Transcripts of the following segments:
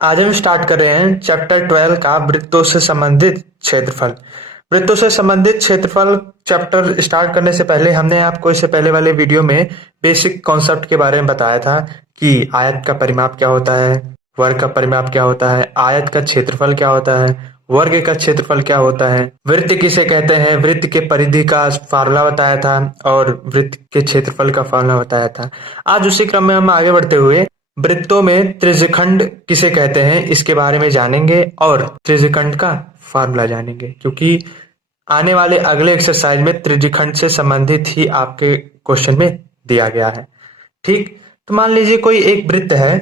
आज हम स्टार्ट कर रहे हैं चैप्टर 12 का वृत्तों से संबंधित क्षेत्रफल। वृत्तों से संबंधित क्षेत्रफल चैप्टर स्टार्ट करने से पहले हमने आपको इससे पहले वाले वीडियो में बेसिक कॉन्सेप्ट के बारे में बताया था कि आयत का परिमाप क्या होता है, वर्ग का परिमाप क्या होता है, आयत का क्षेत्रफल क्या होता है, वर्ग का क्षेत्रफल क्या होता है, वृत्त किसे कहते हैं, वृत्त के परिधि का फार्मूला बताया था और वृत्त के क्षेत्रफल का फार्मूला बताया था। आज उसी क्रम में हम आगे बढ़ते हुए वृत्तों में त्रिज्यखंड किसे कहते हैं इसके बारे में जानेंगे और त्रिज्यखंड का फार्मूला जानेंगे, क्योंकि आने वाले अगले एक्सरसाइज में त्रिज्यखंड से संबंधित ही आपके क्वेश्चन में दिया गया है। ठीक, तो मान लीजिए कोई एक वृत्त है।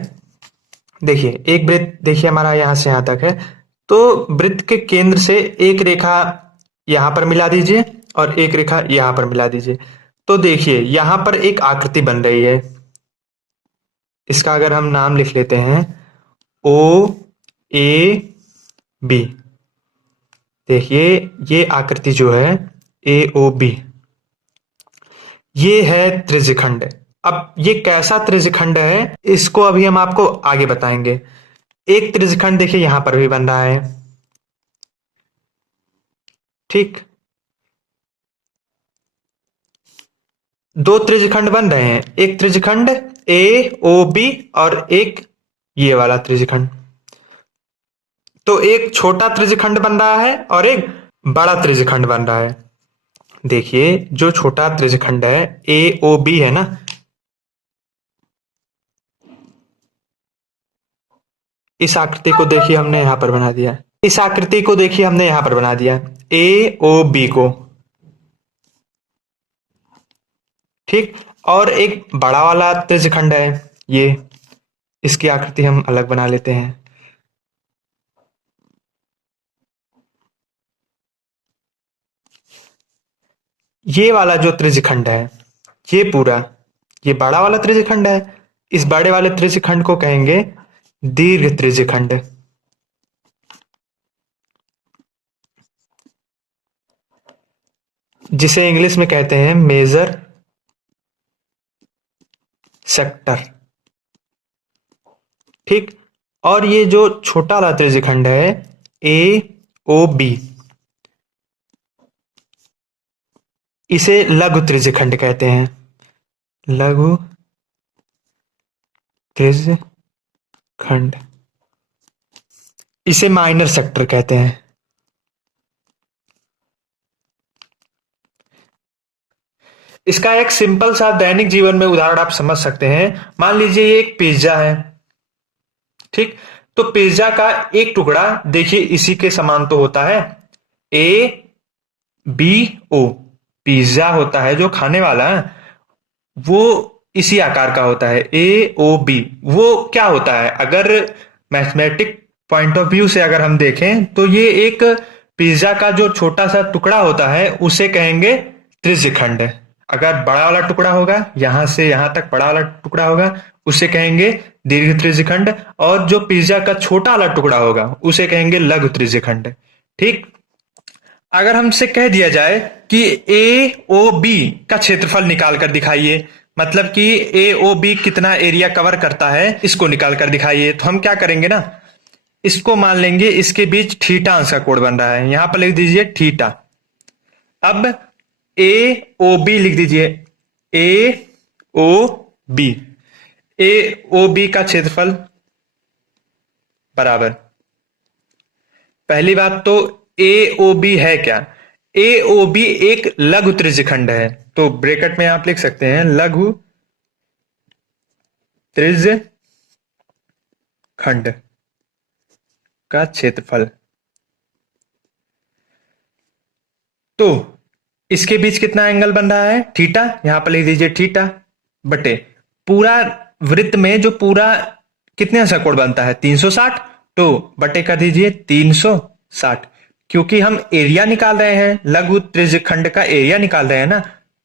देखिए एक वृत्त, देखिए हमारा यहां से यहां तक है। तो वृत्त के केंद्र से एक रेखा यहां पर मिला दीजिए और एक रेखा यहां पर मिला दीजिए। तो देखिए यहां पर एक आकृति बन रही है। इसका अगर हम नाम लिख लेते हैं ओ ए बी। देखिए ये आकृति जो है ए ओ बी, ये है त्रिज्यखंड। अब ये कैसा त्रिज्यखंड है इसको अभी हम आपको आगे बताएंगे। एक त्रिज्यखंड देखिए यहां पर भी बन रहा है। ठीक, दो त्रिज्यखंड बन रहे हैं, एक त्रिज्यखंड ए ओ बी और एक ये वाला त्रिज्यखंड। तो एक छोटा त्रिज्यखंड बन रहा है और एक बड़ा त्रिज्यखंड बन रहा है। देखिए जो छोटा त्रिज्यखंड है ए ओ बी है ना, इस आकृति को देखिए हमने यहां पर बना दिया। इस आकृति को देखिए हमने यहां पर बना दिया ए ओ बी को। ठीक, और एक बड़ा वाला त्रिज्यखंड है ये, इसकी आकृति हम अलग बना लेते हैं। ये वाला जो त्रिज्यखंड है ये पूरा, ये बड़ा वाला त्रिज्यखंड है। इस बड़े वाले त्रिज्यखंड को कहेंगे दीर्घ त्रिज्यखंड, जिसे इंग्लिश में कहते हैं मेजर सेक्टर। ठीक, और ये जो छोटा वाला त्रिज्यखंड है ए ओ बी, इसे लघु त्रिज्यखंड कहते हैं। लघु त्रिज्यखंड, इसे माइनर सेक्टर कहते हैं। इसका एक सिंपल सा दैनिक जीवन में उदाहरण आप समझ सकते हैं। मान लीजिए ये एक पिज्जा है। ठीक, तो पिज्जा का एक टुकड़ा देखिए इसी के समान तो होता है, ए बी ओ। पिज्जा होता है जो खाने वाला है वो इसी आकार का होता है ए ओ बी। वो क्या होता है, अगर मैथमेटिक पॉइंट ऑफ व्यू से अगर हम देखें तो ये एक पिज्जा का जो छोटा सा टुकड़ा होता है उसे कहेंगे त्रिज्यखंड। अगर बड़ा वाला टुकड़ा होगा, यहां से यहां तक बड़ा वाला टुकड़ा होगा, उसे कहेंगे दीर्घ त्रिज्यखंड। और जो पिज्जा का छोटा वाला टुकड़ा होगा उसे कहेंगे लघु त्रिज्यखंड। ठीक, अगर हमसे कह दिया जाए कि ए ओ बी का क्षेत्रफल निकाल कर दिखाइए, मतलब कि ए ओ बी कितना एरिया कवर करता है इसको निकाल कर दिखाइए, तो हम क्या करेंगे ना, इसको मान लेंगे इसके बीच थीटा अंश का कोण बन रहा है, यहां पर लिख दीजिए थीटा। अब ए ओ बी लिख दीजिए, ए O B, A O B का क्षेत्रफल बराबर। पहली बात तो ए ओ बी है क्या, ए ओ बी एक लघु त्रिज्यखंड है, तो ब्रैकेट में आप लिख सकते हैं लघु त्रिज्यखंड का क्षेत्रफल। तो इसके बीच कितना एंगल बन रहा है, थीटा, यहां पर लिख दीजिए थीटा बटे पूरा वृत्त में जो पूरा कितने सा कोण बनता है 360, तो बटे कर दीजिए 360। क्योंकि हम एरिया निकाल रहे हैं, लघु त्रिज्यखंड का एरिया निकाल रहे हैं ना,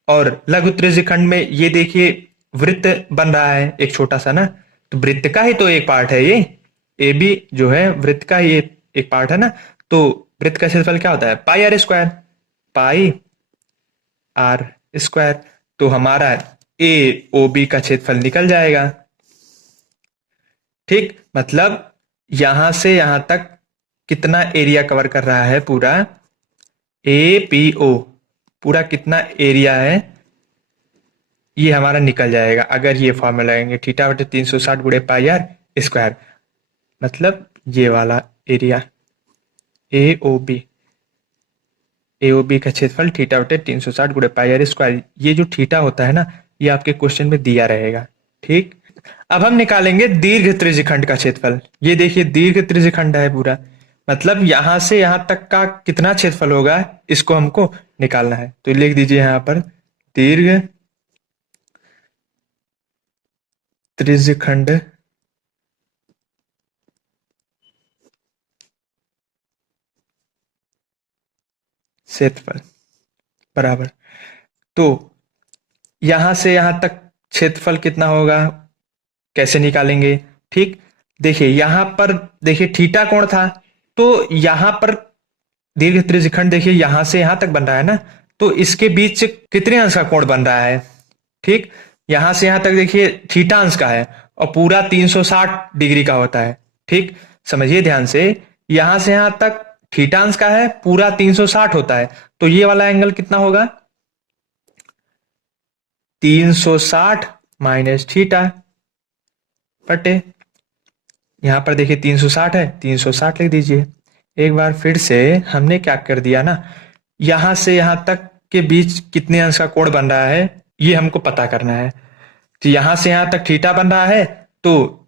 और लघु त्रिज्यखंड में ये देखिए वृत्त बन रहा है एक छोटा सा ना, तो वृत्त का ही तो एक पार्ट है ये, ए बी जो है वृत्त का ही एक पार्ट है ना। तो वृत्त का क्षेत्रफल क्या होता है pi r square, pi r square. तो हमारा ए ओ बी का क्षेत्रफल निकल जाएगा। ठीक, मतलब यहां से यहां तक कितना एरिया कवर कर रहा है पूरा, ए पी ओ पूरा कितना एरिया है, ये हमारा निकल जाएगा अगर ये फॉर्मूला लगाएंगे। थीटा बटे 360 गुणे पाई आर स्क्वायर, मतलब ये वाला area A O B, A O B का क्षेत्रफल थीटा बटे 360 गुणे पाई आर स्क्वायर। ये जो थीटा होता है ना, ये आपके क्वेश्चन में दिया रहेगा। ठीक, अब हम निकालेंगे दीर्घ त्रिज्यखंड का क्षेत्रफल। ये देखिए दीर्घ त्रिज्यखंड है पूरा, मतलब यहां से यहां तक का कितना क्षेत्रफल होगा, इसको हमको निकालना है। तो लिख दीजिए यहां पर दीर्घ त्रिज्यखंड क्षेत्रफल बराबर, तो यहां से यहां तक क्षेत्रफल कितना होगा, कैसे निकालेंगे। ठीक, देखिए यहां पर देखिए थीटा कोण था, तो यहां पर दीर्घ त्रिज्यखंड देखिए यहां से यहां तक बन रहा है ना, तो इसके बीच कितने अंश का कोण बन रहा है। ठीक, यहां से यहां तक देखिए थीटा अंश का है और पूरा 360 डिग्री का होता है। ठीक, समझिए ध्यान से, यहां से यहां तक थीटा अंश का है, पूरा 360 होता है, तो ये वाला एंगल कितना होगा, 360 माइनस थीटा बटे, यहां पर देखिए 360 है, 360 लिख दीजिए। एक बार फिर से हमने क्या कर दिया ना, यहां से यहां तक के बीच कितने अंश का कोण बन रहा है, ये हमको पता करना है। तो यहां से यहां तक थीटा बन रहा है, तो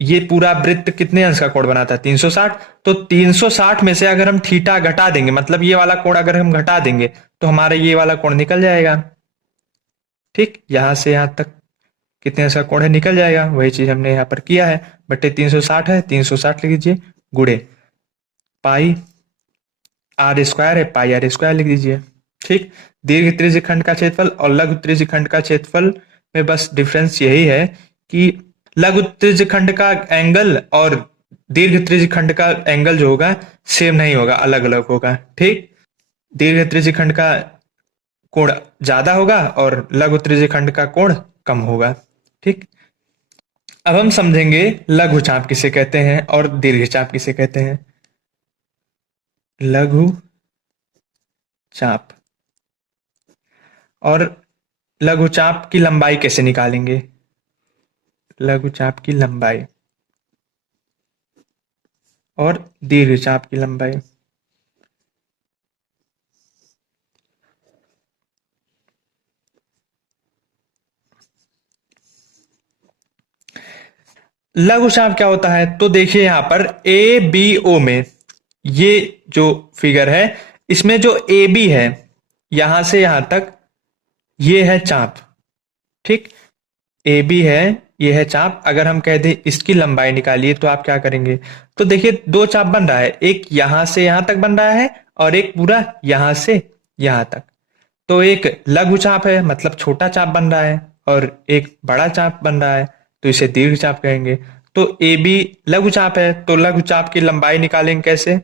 ये पूरा वृत्त कितने अंश का कोण बनाता है, 360। तो 360 में से अगर हम थीटा घटा देंगे, मतलब ये वाला कोण अगर हम घटा देंगे, तो हमारा ये वाला कोण निकल जाएगा। ठीक, यहां से यहां तक कितने अंश का कोण है, निकल जाएगा। वही चीज हमने यहाँ पर किया है, बटे 360 है, 360 लिख दीजिए, गुड़े पाई आर स्क्वायर है, पाई आर स्क्वायर लिख दीजिए। ठीक, दीर्घ त्रिज्यखंड का क्षेत्रफल और लघु त्रिज्यखंड का क्षेत्रफल में बस डिफरेंस यही है कि लघु त्रिज्यखंड का एंगल और दीर्घ त्रिज्यखंड का एंगल जो होगा सेम नहीं होगा, अलग अलग होगा। ठीक, दीर्घ त्रिज्यखंड का कोण ज्यादा होगा और लघु त्रिज्यखंड का कोण कम होगा। ठीक, अब हम समझेंगे लघु चाप किसे कहते हैं और दीर्घ चाप किसे कहते हैं। लघु चाप और लघु चाप की लंबाई कैसे निकालेंगे, लघु चाप की लंबाई और दीर्घ चाप की लंबाई। लघु चाप क्या होता है, तो देखिए यहां पर ए बी ओ में, ये जो फिगर है इसमें जो ए बी है यहां से यहां तक, ये है चाप। ठीक, ए बी है, ये है चाप। अगर हम कह दें इसकी लंबाई निकालिए, तो आप क्या करेंगे, तो देखिए दो चाप बन रहा है, एक यहां से यहां तक बन रहा है और एक पूरा यहां से यहां तक। तो एक लघु चाप है, मतलब छोटा चाप बन रहा है, और एक बड़ा चाप बन रहा है, तो इसे दीर्घ चाप कहेंगे। तो ए बी लघु चाप है, तो लघु चाप की लंबाई निकालेंगे कैसे,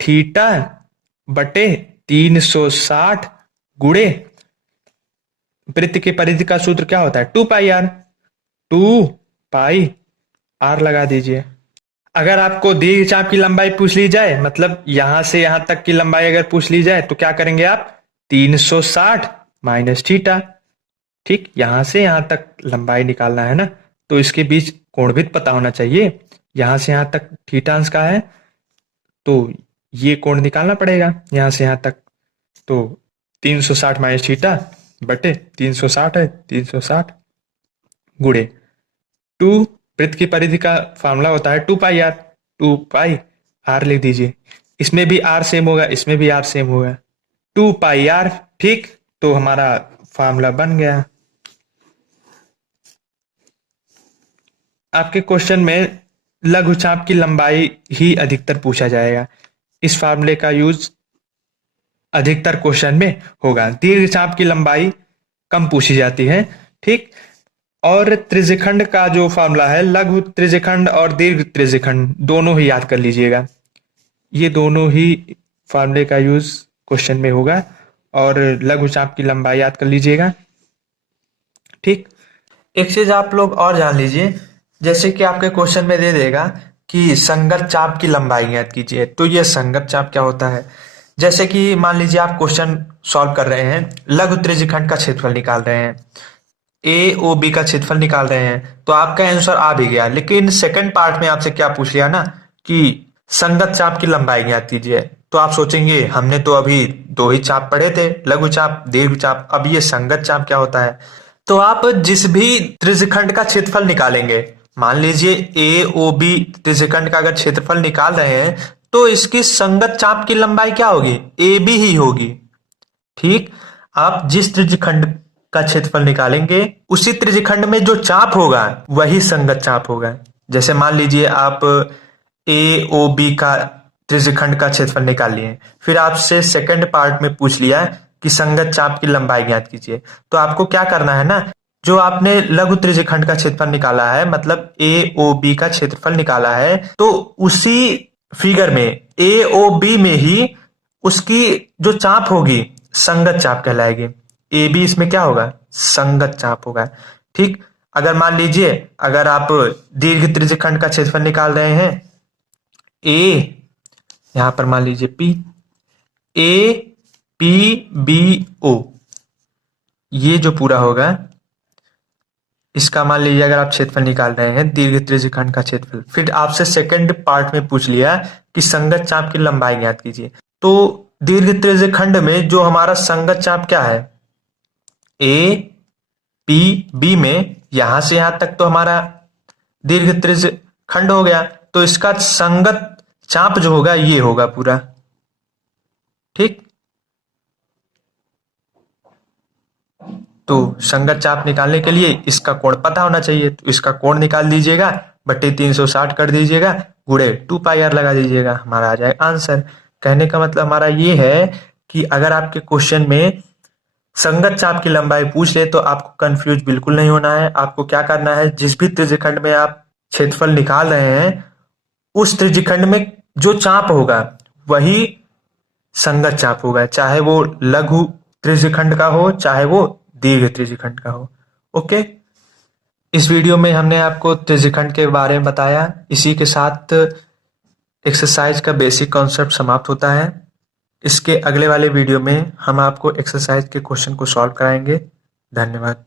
थीटा बटे 360 गुणे वृत्त की परिधि का सूत्र क्या होता है, 2 पाई आर, 2 पाई आर लगा दीजिए। अगर आपको दीर्घ चाप की लंबाई पूछ ली जाए, मतलब यहां से यहां तक की लंबाई अगर पूछ ली जाए, तो क्या करेंगे आप, 360 माइनस थीटा। ठीक, यहां से यहां तक लंबाई निकालना है ना, तो इसके बीच कोण भी पता होना चाहिए। यहां से यहां तक थीटा अंश का है, तो ये कोण निकालना पड़ेगा यहां से यहां तक। तो 360 माइनस थीटा बटे 360 है, 360 गुणे 2, वृत्त की परिधि का फार्मूला होता है 2 पाई आर, 2 पाई आर लिख दीजिए। इसमें भी आर सेम होगा, इसमें भी आर सेम होगा, 2 पाई आर। ठीक, तो हमारा फार्मूला बन गया। आपके क्वेश्चन में लघु चाप की लंबाई ही अधिकतर पूछा जाएगा, इस फार्मूले का यूज अधिकतर क्वेश्चन में होगा। दीर्घ चाप की लंबाई कम पूछी जाती है। ठीक, और त्रिज्यखंड का जो फार्मूला है, लघु त्रिज्यखंड और दीर्घ त्रिज्यखंड दोनों ही याद कर लीजिएगा, ये दोनों ही फार्मूले का यूज क्वेश्चन में होगा। और लघु चाप की लंबाई याद कर लीजिएगा। ठीक, एक चीज आप लोग और जान लीजिए, जैसे कि आपके क्वेश्चन में दे देगा कि संगत चाप की लंबाई ज्ञात कीजिए। तो ये संगत चाप क्या होता है? जैसे कि मान लीजिए आप क्वेश्चन सॉल्व कर रहे हैं, लघु त्रिज्यखंड का क्षेत्रफल निकाल रहे हैं, ए ओ बी का क्षेत्रफल निकाल रहे हैं, तो आपका आंसर आ भी गया। लेकिन सेकंड पार्ट में आपसे क्या पूछ लिया ना कि संगत चाप की लंबाई ज्ञात कीजिए। तो आप सोचेंगे हमने तो अभी दो ही चाप पढ़े थे, लघु चाप, दीर्घ चाप, अब ये संगत चाप क्या होता है? तो आप जिस भी त्रिज्यखंड का क्षेत्रफल निकालेंगे, मान लीजिए ए ओ बी त्रिज्यखंड का अगर क्षेत्रफल निकाल रहे हैं, तो इसकी संगत चाप की लंबाई क्या होगी? ए बी ही होगी। ठीक, आप जिस त्रिज्यखंड का क्षेत्रफल निकालेंगे, उसी त्रिज्यखंड में जो चाप होगा वही संगत चाप होगा। जैसे मान लीजिए आप ए ओ बी का त्रिज्यखंड का क्षेत्रफल निकाल लिए, फिर आपसे सेकंड पार्ट में पूछ लिया कि संगत चाप की लंबाई ज्ञात कीजिए। तो आपको क्या करना है ना, जो आपने लघु त्रिज्यखंड का क्षेत्रफल निकाला है, मतलब ए ओ बी का क्षेत्रफल निकाला है, तो उसी फिगर में ए ओ बी में ही उसकी जो चाप होगी संगत चाप कहलाएगी। ए बी इसमें क्या होगा? संगत चाप होगा। ठीक, अगर मान लीजिए अगर आप दीर्घ त्रिज्यखंड का क्षेत्रफल निकाल रहे हैं, ए, यहां पर मान लीजिए P, A P B O, ये जो पूरा होगा इसका मान लीजिए अगर आप क्षेत्रफल निकाल रहे हैं दीर्घ त्रिज्यखंड का क्षेत्रफल, फिर आपसे सेकंड पार्ट में पूछ लिया कि संगत चाप की लंबाई ज्ञात कीजिए। तो दीर्घ त्रिज्यखंड में जो हमारा संगत चाप क्या है? ए पी बी में यहां से यहां तक तो हमारा दीर्घ त्रिज्यखंड हो गया, तो इसका संगत चाप जो होगा ये होगा पूरा। ठीक, तो संगत चाप निकालने के लिए इसका कोण पता होना चाहिए, तो इसका कोण निकाल दीजिएगा, बटे 360 कर दीजिएगा, गुणे 2 पाई आर लगा दीजिएगा, हमारा आ जाएगा आंसर। कहने का मतलब हमारा ये है कि अगर आपके क्वेश्चन में संगत चाप की लंबाई पूछ ले तो आपको कंफ्यूज बिल्कुल नहीं होना है। आपको क्या करना है, जिस भी त्रिज्यखंड में आप क्षेत्रफल निकाल रहे हैं, उस त्रिज्यखंड में जो चाप होगा वही संगत चाप होगा, चाहे वो लघु त्रिज्यखंड का हो चाहे वो दीर्घ त्रिज्यखंड का हो। ओके, इस वीडियो में हमने आपको त्रिज्यखंड के बारे में बताया। इसी के साथ एक्सरसाइज का बेसिक कॉन्सेप्ट समाप्त होता है। इसके अगले वाले वीडियो में हम आपको एक्सरसाइज के क्वेश्चन को सॉल्व कराएंगे। धन्यवाद।